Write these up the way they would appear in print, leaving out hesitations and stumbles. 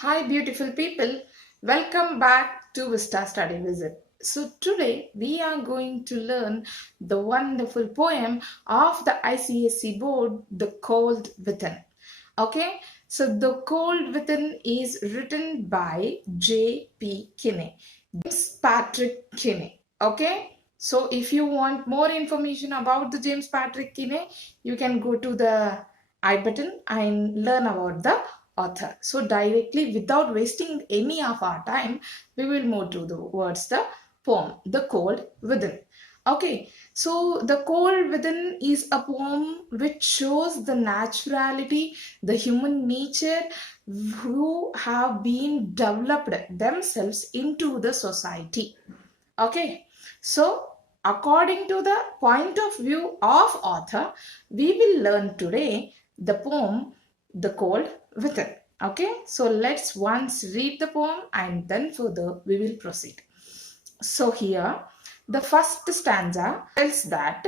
Hi, beautiful people. Welcome back to Vista Study Visit. So, today we are going to learn the wonderful poem of the ICSE board, The Cold Within. Okay, so The Cold Within is written by JP Kinney, James Patrick Kinney. Okay, so if you want more information about the James Patrick Kinney, you can go to the I button and learn about the author. So directly, without wasting any of our time, we will move to the poem, The Cold Within. Okay, so The Cold Within is a poem which shows the naturality, the human nature who have been developed themselves into the society. Okay, so according to the point of view of author, we will learn today the poem The Cold Within. Okay, so let's once read the poem and then further we will proceed. So here the first stanza tells that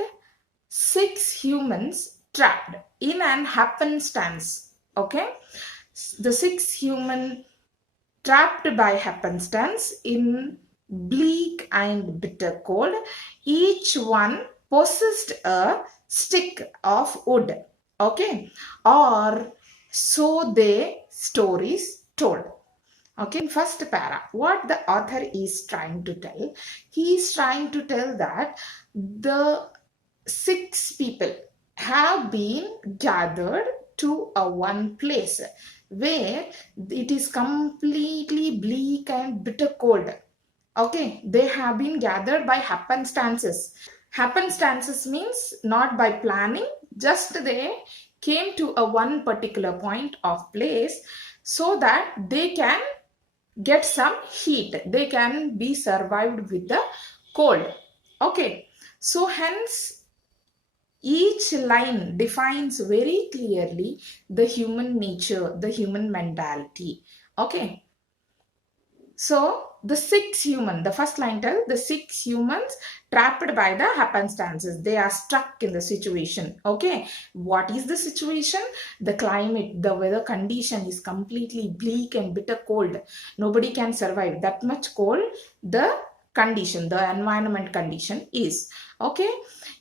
six humans trapped in an happenstance. Okay, the six human trapped by happenstance in bleak and bitter cold, each one possessed a stick of wood. Okay, or so they stories told. Okay, in first para, what the author is trying to tell, he is trying to tell that the six people have been gathered to a one place where it is completely bleak and bitter cold. Okay, they have been gathered by happenstances. Happenstances means not by planning, just they came to a one particular point of place so that they can get some heat, they can be survived with the cold. Okay, so hence each line defines very clearly the human nature, the human mentality. Okay, so the six human, the first line tells the six humans trapped by the happenstances. They are stuck in the situation. Okay, what is the situation? The climate, the weather condition is completely bleak and bitter cold. Nobody can survive that much cold. The condition, the environment condition is. Okay,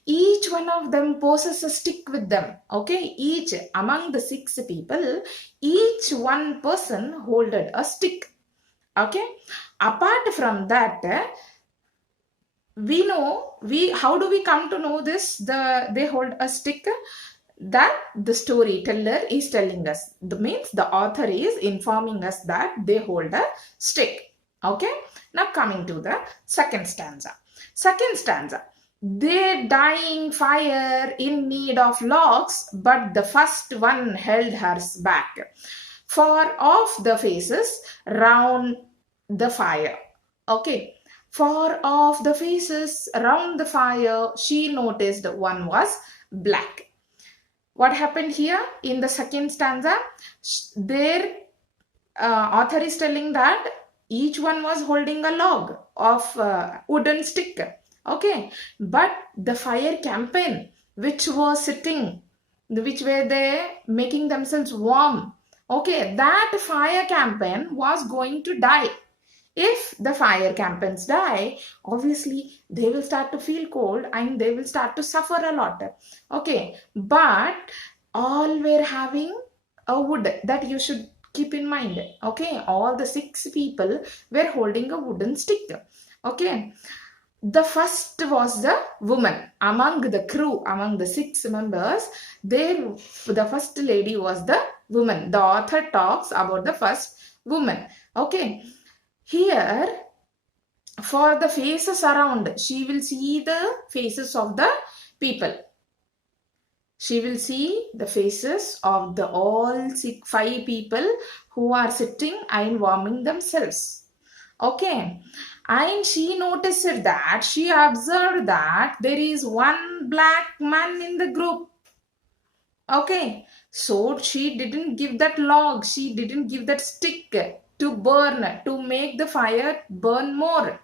each one of them possesses a stick with them. Okay, each among the six people, each one person holded a stick. Okay, apart from that, we know, we how do we come to know this, they hold a stick, that the storyteller is telling us, the means the author is informing us that they hold a stick. Okay, now coming to the second stanza, they dying fire in need of logs, but the first one held hers back, for off the faces round the fire. Okay, for off the faces around the fire, she noticed one was black. What happened here in the second stanza? Their author is telling that each one was holding a log of wooden stick. Okay, but the fire campaign which was sitting, which were they making themselves warm. Okay, that fire campaign was going to die. If the fire campaigns die, obviously they will start to feel cold and they will start to suffer a lot. Okay, but all were having a wood, that you should keep in mind. Okay, all the six people were holding a wooden stick. Okay, the first was the woman among the crew, among the six members. There, the first lady was the woman. The author talks about the first woman. Okay, here for the faces around, she will see the faces of the people. She will see the faces of the all five people who are sitting and warming themselves. Okay, and she noticed that, she observed that there is one black man in the group. Okay, so she didn't give that log, she didn't give that stick to burn, to make the fire burn more.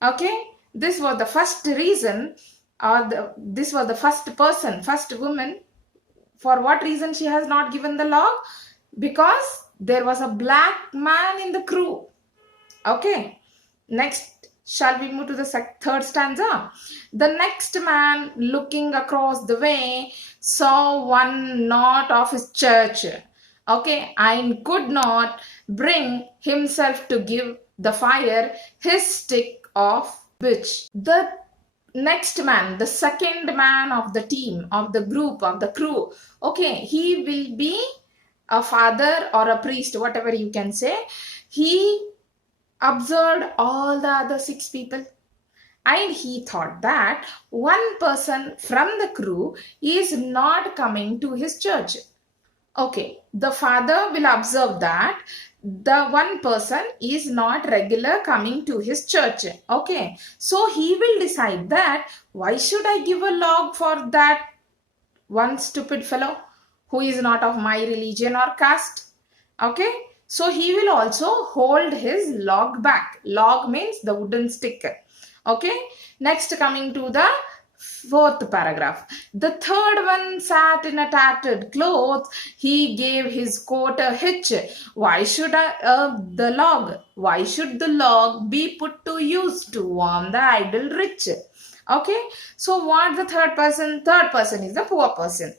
Okay, this was the first reason, or this was the first person, first woman. For what reason she has not given the log? Because there was a black man in the crew. Okay, next, shall we move to the third stanza? The next man looking across the way saw one knot of his church. Okay, and could not bring himself to give the fire his stick of which. The next man, the second man of the team, of the group, of the crew, okay, he will be a father or a priest, whatever you can say. He observed all the other 6 people, and he thought that one person from the crew is not coming to his church. Okay, the father will observe that the one person is not regular coming to his church. Okay, so he will decide that why should I give a log for that one stupid fellow who is not of my religion or caste. Okay, so he will also hold his log back. Log means the wooden stick. Okay, next, coming to the fourth paragraph. The third one sat in a tattered cloth. He gave his coat a hitch. Why should the log? Why should the log be put to use to warm the idle rich? Okay, so what the third person? Third person is the poor person.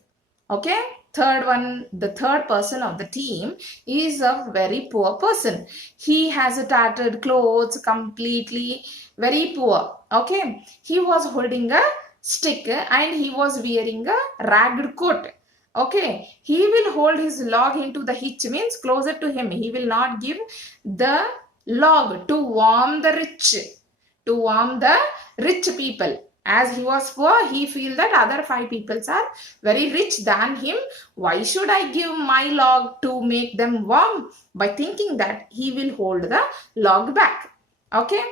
Okay, third one, the third person of the team is a very poor person. He has a tattered clothes, completely very poor. Okay, he was holding a stick and he was wearing a ragged coat. Okay, he will hold his log into the hitch, means closer to him. He will not give the log to warm the rich, to warm the rich people. As he was poor, he feel that other 5 people are very rich than him. Why should I give my log to make them warm? By thinking that, he will hold the log back. Okay.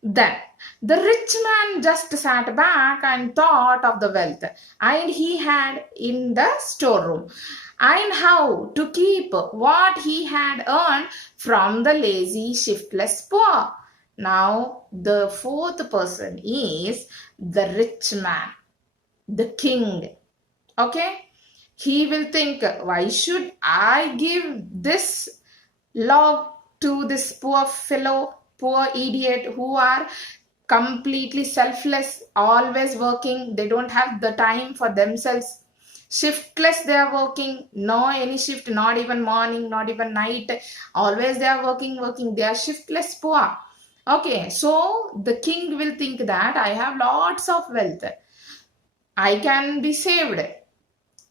Then the rich man just sat back and thought of the wealth and he had in the storeroom, and how to keep what he had earned from the lazy, shiftless poor. Now, the fourth person is the rich man, the king. Okay, he will think, why should I give this log to this poor fellow, poor idiot who are completely selfless, always working. They don't have the time for themselves. Shiftless, they are working. No any shift, not even morning, not even night. Always they are working. They are shiftless, poor. Okay, so the king will think that I have lots of wealth. I can be saved.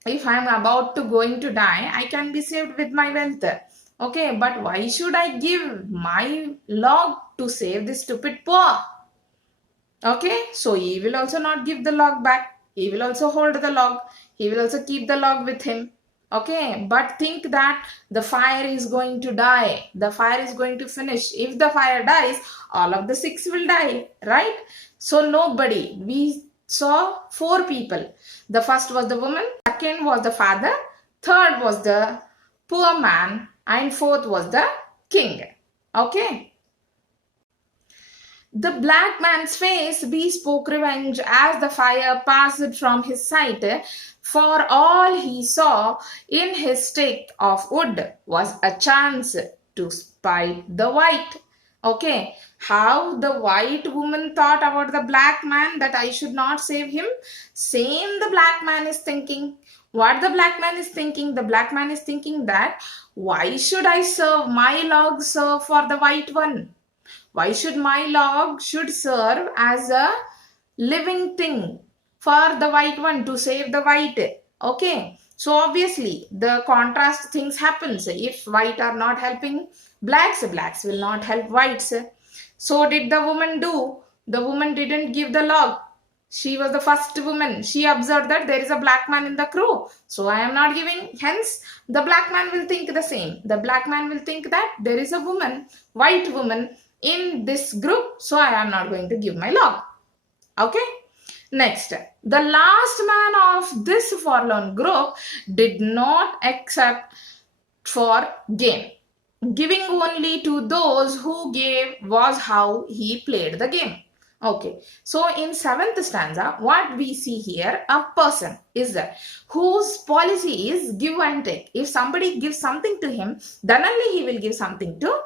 If I am about to going to die, I can be saved with my wealth. Okay, but why should I give my log to save this stupid poor? Okay, so he will also not give the log back. He will also hold the log. He will also keep the log with him. Okay, but think that the fire is going to die. The fire is going to finish. If the fire dies, all of the 6 will die, right? So nobody. We saw 4 people. The first was the woman, second was the father, third was the poor man, and fourth was the king. Okay. The black man's face bespoke revenge as the fire passed from his sight, for all he saw in his stick of wood was a chance to spite the white. Okay, how the white woman thought about the black man, that I should not save him. Same the black man is thinking. What the black man is thinking? The black man is thinking that why should I serve my log serve for the white one? Why should my log should serve as a living thing for the white one, to save the white? Okay, so obviously the contrast things happens. If white are not helping blacks, blacks will not help whites. So did the woman do? The woman didn't give the log. She was the first woman. She observed that there is a black man in the crew, so I am not giving. Hence, the black man will think the same. The black man will think that there is a woman, white woman, in this group, so I am not going to give my log. Okay. Next, the last man of this forlorn group did not accept for gain. Giving only to those who gave was how he played the game. Okay, so in seventh stanza, what we see here, a person is there whose policy is give and take. If somebody gives something to him, then only he will give something to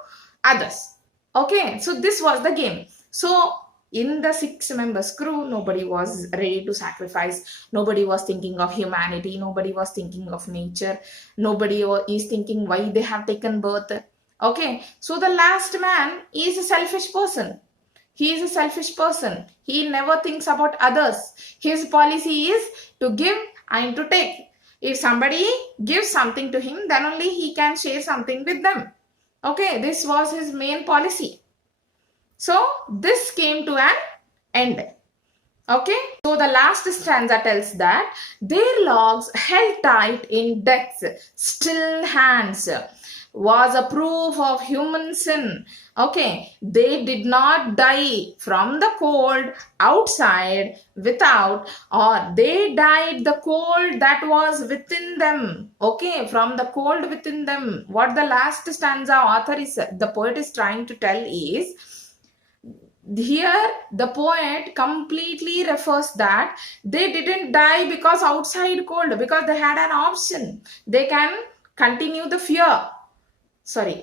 others. Okay, so this was the game. So in the 6 members crew, nobody was ready to sacrifice. Nobody was thinking of humanity. Nobody was thinking of nature. Nobody is thinking why they have taken birth. Okay, so the last man is a selfish person. He is a selfish person. He never thinks about others. His policy is to give and to take. If somebody gives something to him, then only he can share something with them. Okay, this was his main policy. So this came to an end. Okay, so the last stanza tells that their logs held tight in death's still hands was a proof of human sin. Okay, they did not die from the cold outside without, or they died the cold that was within them. Okay, from the cold within them. What the last stanza the poet is trying to tell is, here the poet completely refers that they didn't die because outside cold, because they had an option. They can continue the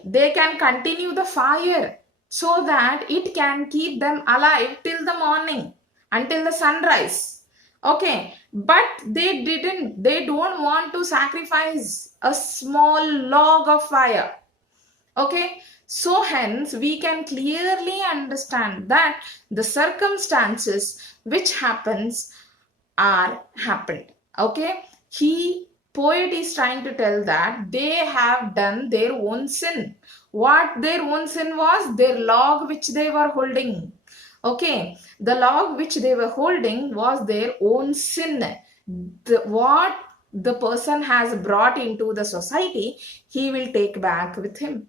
they can continue the fire so that it can keep them alive till the morning, until the sunrise. Okay, but they don't want to sacrifice a small log of fire. Okay, so hence we can clearly understand that the circumstances which happens are happened. Okay, poet is trying to tell that they have done their own sin. What their own sin was? Their log which they were holding. Okay, the log which they were holding was their own sin. What the person has brought into the society, he will take back with him.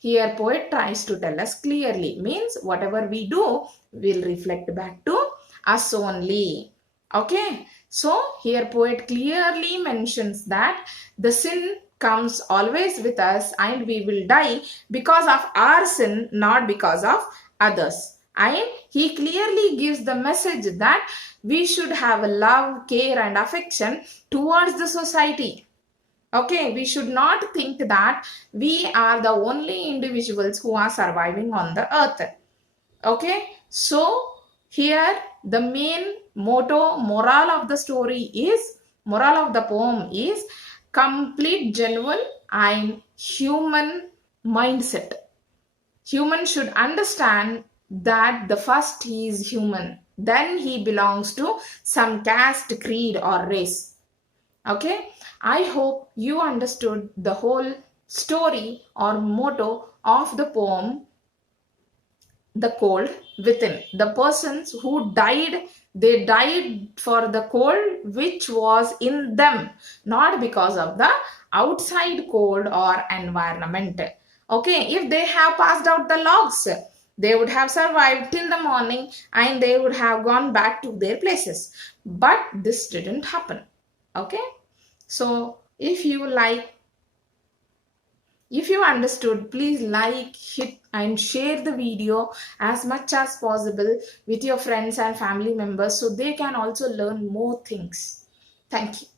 Here poet tries to tell us clearly, means whatever we do will reflect back to us only. Okay, so here poet clearly mentions that the sin comes always with us and we will die because of our sin, not because of others. And he clearly gives the message that we should have a love, care and affection towards the society. Okay, we should not think that we are the only individuals who are surviving on the earth. Okay, so here the main moral of the poem is complete, genuine and human mindset. Human should understand that the first he is human, then he belongs to some caste, creed or race. Okay, I hope you understood the whole story or motto of the poem, The Cold Within. The persons who died, they died for the cold which was in them, not because of the outside cold or environment. Okay, if they have passed out the logs, they would have survived till the morning and they would have gone back to their places. But this didn't happen. Okay, so if you understood, please like, hit and share the video as much as possible with your friends and family members so they can also learn more things. Thank you.